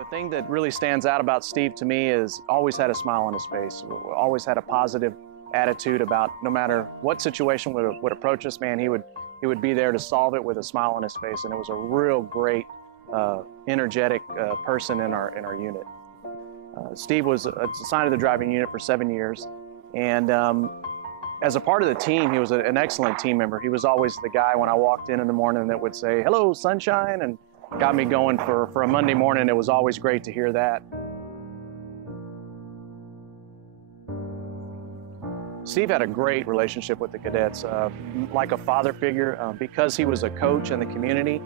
The thing that really stands out about Steve to me is always had a smile on his face, always had a positive attitude about no matter what situation would approach us, man, he would be there to solve it with a smile on his face, and it was a real great, energetic person in our unit. Steve was assigned to the driving unit for 7 years, and as a part of the team, he was an excellent team member. He was always the guy when I walked in the morning that would say, "Hello, sunshine," and got me going for a Monday morning. It was always great to hear that. Steve had a great relationship with the cadets, like a father figure, because he was a coach in the community,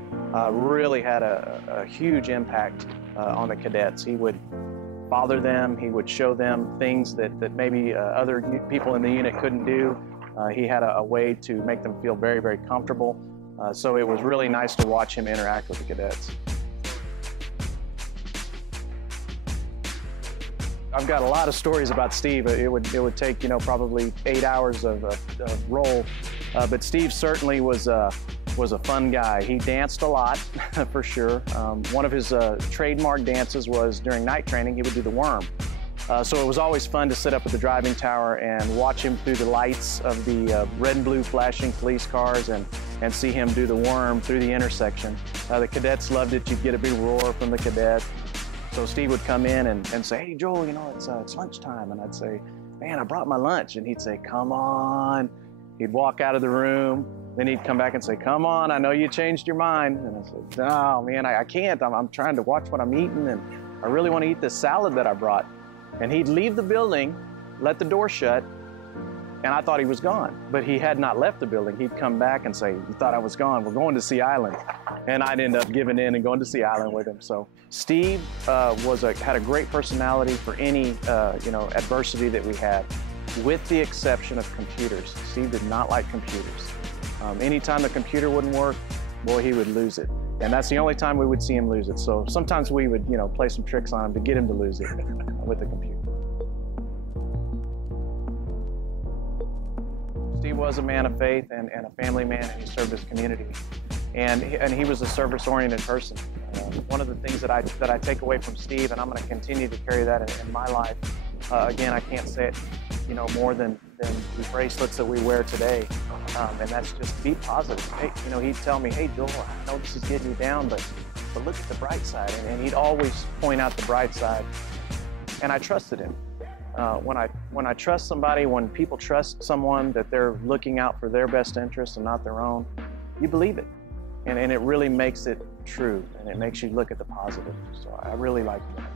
really had a huge impact on the cadets. He would father them, he would show them things that maybe other people in the unit couldn't do. He had a way to make them feel very, very comfortable. So it was really nice to watch him interact with the cadets. I've got a lot of stories about Steve. It would take, probably 8 hours of roll, but Steve certainly was a fun guy. He danced a lot, for sure. One of his trademark dances was during night training, he would do the worm. So it was always fun to sit up at the driving tower and watch him through the lights of the red and blue flashing police cars and see him do the worm through the intersection. The cadets loved it. You'd get a big roar from the cadets. So Steve would come in and say, "Hey, Joel, it's lunchtime." And I'd say, "Man, I brought my lunch." And he'd say, "Come on." He'd walk out of the room. Then he'd come back and say, "Come on, I know you changed your mind." And I said, "No, man, I can't. I'm trying to watch what I'm eating, and I really want to eat this salad that I brought." And he'd leave the building, let the door shut, and I thought he was gone. But he had not left the building. He'd come back and say, "You thought I was gone? We're going to Sea Island." And I'd end up giving in and going to Sea Island with him. So Steve had a great personality for any adversity that we had, with the exception of computers. Steve did not like computers. Anytime the computer wouldn't work, boy, he would lose it. And that's the only time we would see him lose it. So sometimes we would, play some tricks on him to get him to lose it with the computer. Steve was a man of faith and a family man, and he served his community. And he was a service-oriented person. One of the things that I take away from Steve, and I'm going to continue to carry that in my life, again, I can't say it, more than the bracelets that we wear today, and that's just be positive. Hey, he'd tell me, "Hey, Joel, I know this is getting you down, but look at the bright side," and he'd always point out the bright side, and I trusted him. When I trust somebody, when people trust someone that they're looking out for their best interests and not their own, you believe it, and it really makes it true, and it makes you look at the positive. So I really like that.